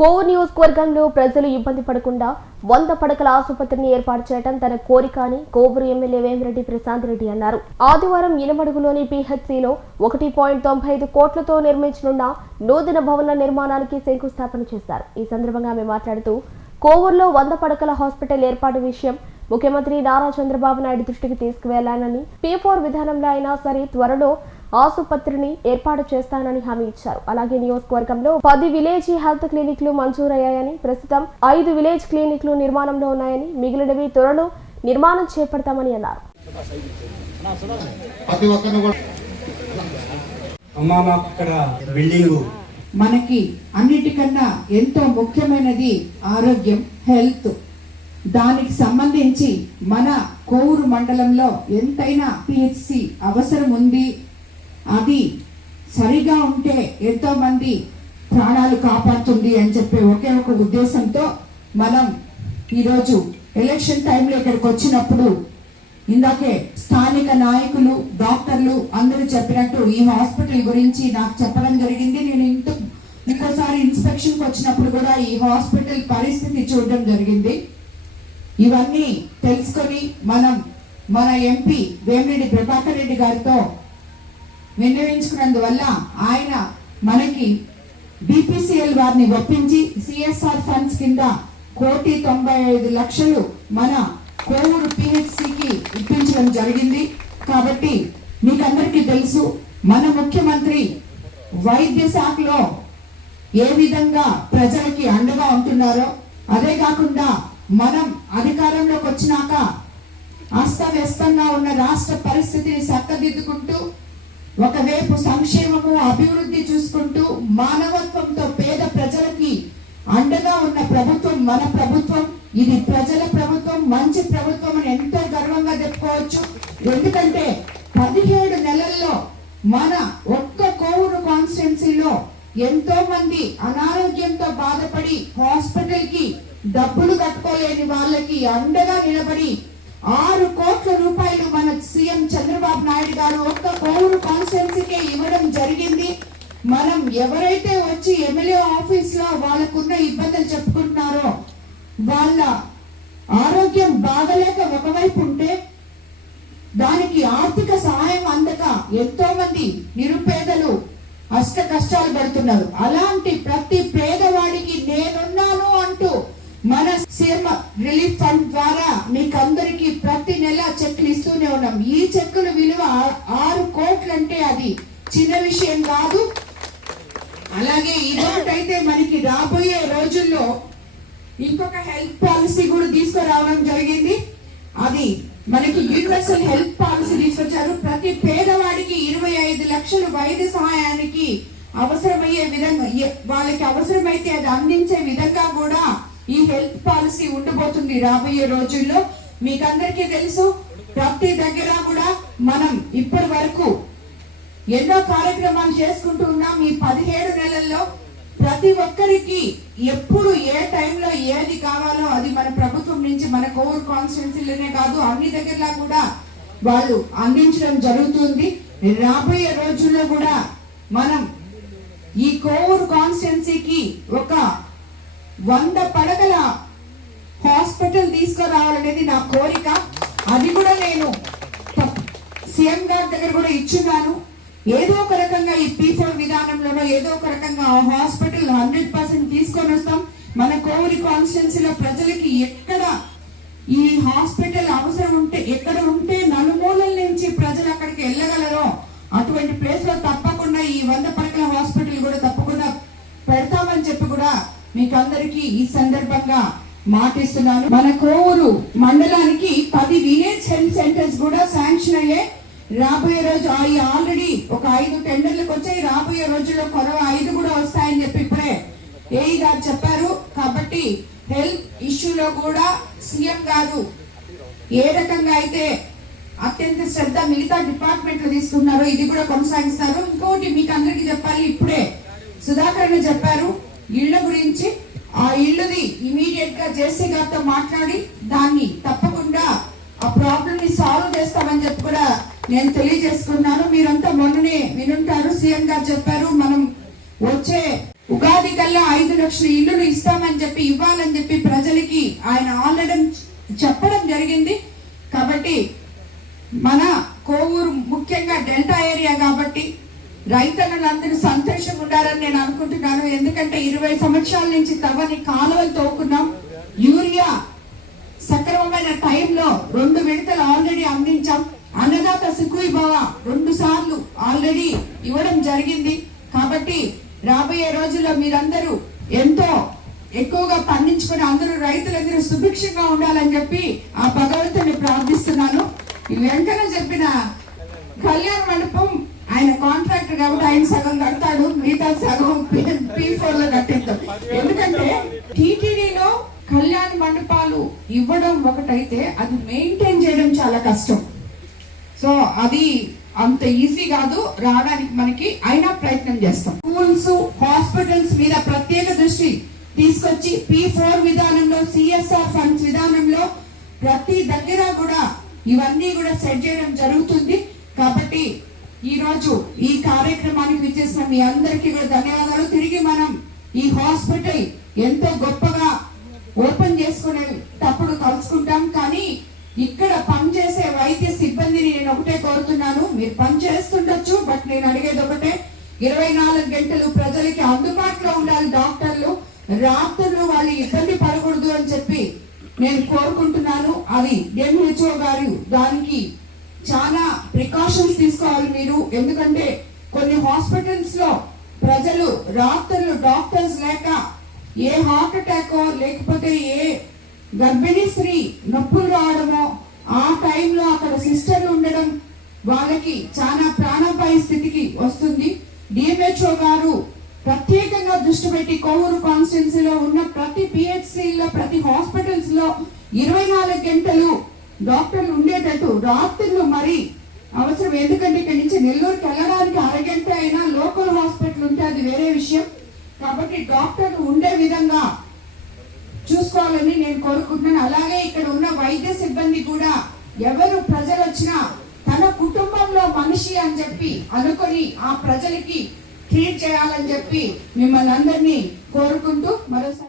కోవూరు నియోజకవర్గంలో ప్రజలు ఇబ్బంది పడకుండా వంద పడకల ఆసుపత్రిని ఏర్పాటు చేయడం తన కోరిక అని కోవూరు ఎమ్మెల్యే వేమిరెడ్డి ప్రశాంత్ రెడ్డి అన్నారు. ఆదివారం ఇనమడుగులోని పీహెచ్సిలో ఒకటి పాయింట్ తొంభై ఐదు కోట్లతో నిర్మించనున్న నూతన భవన నిర్మాణానికి శంకుస్థాపన చేశారు. ఈ సందర్భంగా ఆమె మాట్లాడుతూ కోవూరులో వంద పడకల హాస్పిటల్ ఏర్పాటు విషయం ముఖ్యమంత్రి నారా చంద్రబాబు నాయుడు దృష్టికి తీసుకువెళ్ళానని పీ ఫోర్ విధానంలో అయినా సరే త్వరలో ఆసుపత్రిని ఏర్పాటు చేస్తానని హామీ ఇచ్చారు. అలాగే నియోజకవర్గంలో పది విలేజ్ హెల్త్ క్లినిక్లు మంజూరయ్యాయని ప్రస్తుతం ఐదు విలేజ్ క్లినిక్లు నిర్మాణంలో ఉన్నాయని మిగిలినవి త్వరలో నిర్మాణం చేపడతామని అన్నారు. మనకి అన్నిటికన్నా ఎంతో ముఖ్యమైనది ఆరోగ్యం హెల్త్. దానికి సంబంధించి మన కోవూరు మండలంలో ఎంతైనా పిహెచ్సి అవసరం ఉంది అది సరిగా ఉంటే ఎంతో మంది ప్రాణాలు కాపాడుతుంది అని చెప్పే ఒకే ఒక ఉద్దేశంతో మనం ఈరోజు ఎలక్షన్ టైంలో ఇక్కడికి వచ్చినప్పుడు ఇందాకే స్థానిక నాయకులు డాక్టర్లు అందరూ చెప్పినట్టు ఈ హాస్పిటల్ గురించి నాకు చెప్పడం జరిగింది. నేను ఇంత ఇంకోసారి ఇన్స్పెక్షన్కి వచ్చినప్పుడు కూడా ఈ హాస్పిటల్ పరిస్థితి చూడడం జరిగింది. ఇవన్నీ తెలుసుకొని మనం మన ఎంపీ వేమిరెడ్డి ప్రభాకర్ రెడ్డి గారితో విన్నవించుకున్నందువల్ల ఆయన మనకి బీపీసీఎల్ వారిని ఒప్పించి సిఎస్ఆర్ ఫండ్స్ కింద కోటి తొంభై ఐదు లక్షలు మన కోవూరు పిహెచ్సికి ఇప్పించడం జరిగింది. కాబట్టి మీకందరికీ తెలుసు మన ముఖ్యమంత్రి వైద్య శాఖలో ఏ విధంగా ప్రజలకి అండగా ఉంటున్నారో అదే కాకుండా మనం అధికారంలోకి వచ్చినాక అస్తవ్యస్తంగా ఉన్న రాష్ట్ర పరిస్థితిని చక్కదిద్దుకుంటూ ఒకవైపు సంక్షేమము అభివృద్ధి చూసుకుంటూ మానవత్వంతో పేద ప్రజలకి అండగా ఉన్న ప్రభుత్వం మన ప్రభుత్వం ఇది ప్రజల ప్రభుత్వం మంచి ప్రభుత్వం అని ఎంతో గర్వంగా చెప్పుకోవచ్చు. ఎందుకంటే పదిహేడు నెలల్లో మన ఒక్క కోవూరు కాన్స్టిట్యున్సీలో ఎంతో మంది అనారోగ్యంతో బాధపడి హాస్పిటల్కి డబ్బులు కట్టుకోలేని వాళ్ళకి అండగా నిలబడి ఆరు కోట్ల రూపాయలు మన సీఎం చంద్రబాబు నాయుడు గారు ఒక్క కోవూరు కాన్స్టిట్యున్సీకే ఇవ్వడం జరిగింది. మనం ఎవరైతే వచ్చి ఎమ్మెల్యే ఆఫీస్లో వాళ్ళకున్న ఇబ్బందులు చెప్పుకుంటున్నారో వాళ్ళ ఆరోగ్యం బాగలేక ఒకవైపు ఉంటే దానికి ఆర్థిక సహాయం అందక ఎంతో మంది నిరుపేదలు అష్ట కష్టాలు పడుతున్నారు. అలాంటి ప్రతి పేదవాడికి నేనున్నాను అంటూ మన సీఎం రిలీఫ్ ఫండ్ ద్వారా మీకు ప్రతి నెల చెక్లు ఇస్తూనే ఉన్నాం. ఈ చెక్కుల విలువ ఆరు కోట్లంటే అది చిన్న విషయం కాదు. అలాగే ఇదొకటైతే మనకి రాబోయే రోజుల్లో ఇంకొక హెల్త్ పాలసీ కూడా తీసుకురావడం జరిగింది. అది మనకి యూనివర్సల్ హెల్త్ పాలసీ తీసుకొచ్చారు. ప్రతి పేదవాడికి ఇరవై ఐదు లక్షలు వైద్య సహాయానికి అవసరమయ్యే విధంగా వాళ్ళకి అవసరమైతే అది అందించే విధంగా హెల్త్ పాలసీ ఉండబోతుంది రాబోయే రోజుల్లో. మీకందరికీ తెలుసు ప్రతి దగ్గర కూడా మనం ఇప్పటి వరకు ఎన్నో కార్యక్రమాలు చేసుకుంటూ ఉన్నాం. ఈ పదిహేడు నెలల్లో ప్రతి ఒక్కరికి ఎప్పుడు ఏ టైంలో ఏది కావాలో అది మన ప్రభుత్వం నుంచి మన కోవూరు కాన్స్టిట్యున్సీలోనే కాదు అన్ని దగ్గరలా కూడా వాళ్ళు అందించడం జరుగుతుంది. రాబోయే రోజుల్లో కూడా మనం ఈ కోవూరు కాన్స్టిట్యున్సీ వంద పడగల హాస్పిటల్ తీసుకురావాలనేది నా కోరిక. అది కూడా నేను సీఎం గారి దగ్గర కూడా ఇచ్చున్నాను. ఏదో ఒక రకంగా ఈ పీ ఫోర్ విధానంలోనో ఏదో ఒక రకంగా ఆ హాస్పిటల్ హండ్రెడ్ పర్సెంట్ తీసుకొని వస్తాం. మన కోవిడ్ కాన్స్టిట్యున్సీలో ప్రజలకి ఎక్కడ ఈ హాస్పిటల్ అవసరం ఉంటే ఎక్కడ ఉంటే నలుమూలల నుంచి ప్రజలు అక్కడికి వెళ్ళగలరో అటువంటి ప్లేస్లో తప్పకుండా ఈ వంద పడకల హాస్పిటల్ కూడా తప్పకుండా పెడతామని చెప్పి మీకందరికీ మీకు అందరికీ ఈ సందర్భంగా మాటిస్తున్నాను. మన కోవూరు మండలానికి పది విలేజ్ హెల్త్ సెంటర్స్ కూడా శాంక్షన్ అయ్యాయి. రాబోయే రోజు అవి ఆల్రెడీ ఒక ఐదు టెండర్లకు వచ్చాయి. రాబోయే రోజుల్లో కొరవ ఐదు కూడా వస్తాయని చెప్పి ఇప్పుడే ఏఈ గారు చెప్పారు. కాబట్టి హెల్త్ ఇష్యూలో కూడా సీఎం గారు ఏ రకంగా అయితే అత్యంత శ్రద్ధ మిగతా డిపార్ట్మెంట్లు తీసుకున్నారో ఇది కూడా కొనసాగిస్తారు. ఇంకోటి మీకు అందరికీ చెప్పాలి. ఇప్పుడే సుధాకర్ చెప్పారు. ఇళ్ళ గురించి ఆ ఇళ్ళది ఇమీడియట్గా జేసీ గారితో మాట్లాడి దాన్ని తప్పకుండా ఆ ప్రాబ్లమ్ని సాల్వ్ చేస్తామని చెప్పి కూడా నేను తెలియజేసుకున్నాను. మీరంతా మొన్ననే వినుంటారు సీఎం గారు చెప్పారు మనం వచ్చే ఉగాది కల్లా ఐదు లక్షల ఇల్లులు ఇస్తామని చెప్పి ఇవ్వాలని చెప్పి ప్రజలకి ఆయన ఆల్రెడీ చెప్పడం జరిగింది. కాబట్టి మన కోవూరు ముఖ్యంగా డెల్టా ఏరియా కాబట్టి రైతన్నులందరూ సంతోషంగా ఉండాలని నేను అనుకుంటున్నాను. ఎందుకంటే ఇరవై సంవత్సరాల నుంచి తవ్వని కాలువలు తోకున్నాం యూరియా సక్రమమైన టైంలో రెండు విడతలు ఆల్రెడీ అందించాం. అన్నదాత సుఖీ భవ రెండు సార్లు ఆల్రెడీ ఇవ్వడం జరిగింది. కాబట్టి రాబోయే రోజుల్లో మీరందరూ ఎంతో ఎక్కువగా పండించుకుని అందరూ రైతులందరూ సుభిక్షంగా ఉండాలని చెప్పి ఆ భగవంతుని ప్రార్థిస్తున్నాను. ఈ వెంకన్న చెప్పిన కళ్యాణ మండపం ఆయన కాంట్రాక్టర్ కాబట్టి ఆయన సగం కడతాడు మిగతా సగం పీ ఫోర్లో కట్టిద్దాం. ఎందుకంటే టీటీడీలో కళ్యాణ మండపాలు ఇవ్వడం ఒకటైతే అది మెయింటైన్ చేయడం చాలా కష్టం. సో అది అంత ఈజీ కాదు రావడానికి మనకి అయినా ప్రయత్నం చేస్తాం. స్కూల్స్ హాస్పిటల్స్ మీద ప్రత్యేక దృష్టి తీసుకొచ్చి పి ఫోర్ విధానంలో సిఎస్ఆర్ ఫండ్స్ విధానంలో ప్రతి దగ్గర కూడా ఇవన్నీ కూడా సెట్ చేయడం జరుగుతుంది. కాబట్టి ఈ రోజు ఈ కార్యక్రమానికి విచ్చేసిన మీ అందరికీ కూడా ధన్యవాదాలు. తిరిగి మనం ఈ హాస్పిటల్ ఎంతో గొప్పగా ఓపెన్ చేసుకునేటప్పుడు కలుసుకుంటాం కానీ ఇక్కడ పనిచేసే వైద్య సిబ్బందిని నేను ఒకటే కోరుతున్నాను. మీరు పని చేస్తుండొచ్చు బట్ నేను అడిగేది ఒకటే. ఇరవై నాలుగు గంటలు ప్రజలకి అందుబాటులో ఉండాలి డాక్టర్లు. రాత్రులు వాళ్ళు ఇబ్బంది పడకూడదు అని చెప్పి నేను కోరుకుంటున్నాను. అది ఎంహెచ్ఓ గారు దానికి చాలా ప్రికాషన్స్ తీసుకోవాలి మీరు. ఎందుకంటే కొన్ని హాస్పిటల్స్లో ప్రజలు రాత్రులు డాక్టర్స్ లేక ఏ హార్ట్ అటాక్ లేకపోతే ఏ గర్భిణీ స్త్రీ నొప్పులు రావడమో ఆ టైంలో అక్కడ సిస్టర్లు ఉండడం వాళ్ళకి చాలా ప్రాణాపాయ స్థితికి వస్తుంది. డిఎంహెచ్ఓ గారు ప్రత్యేకంగా దృష్టి పెట్టి కోవూరు కాన్స్టిట్యున్సీలో ఉన్న ప్రతి పిహెచ్సిలో ప్రతి హాస్పిటల్స్లో ఇరవై నాలుగు గంటలు డాక్టర్లు ఉండేటట్టు రాత్రులు మరి అవసరం. ఎందుకంటే ఇక్కడి నుంచి నెల్లూరుకి వెళ్ళడానికి అరగంట అయినా లోకల్ హాస్పిటల్ ఉంటే అది వేరే విషయం. కాబట్టి డాక్టర్లు ఉండే విధంగా చూసుకోవాలని నేను కోరుకుంటున్నాను. అలాగే ఇక్కడ ఉన్న వైద్య సిబ్బంది కూడా ఎవరు ప్రజలు వచ్చినా తన కుటుంబంలో మనిషి అని చెప్పి అనుకొని ఆ ప్రజలకి ట్రీట్ చేయాలని చెప్పి మిమ్మల్ని అందరినీ కోరుకుంటూ మరోసారి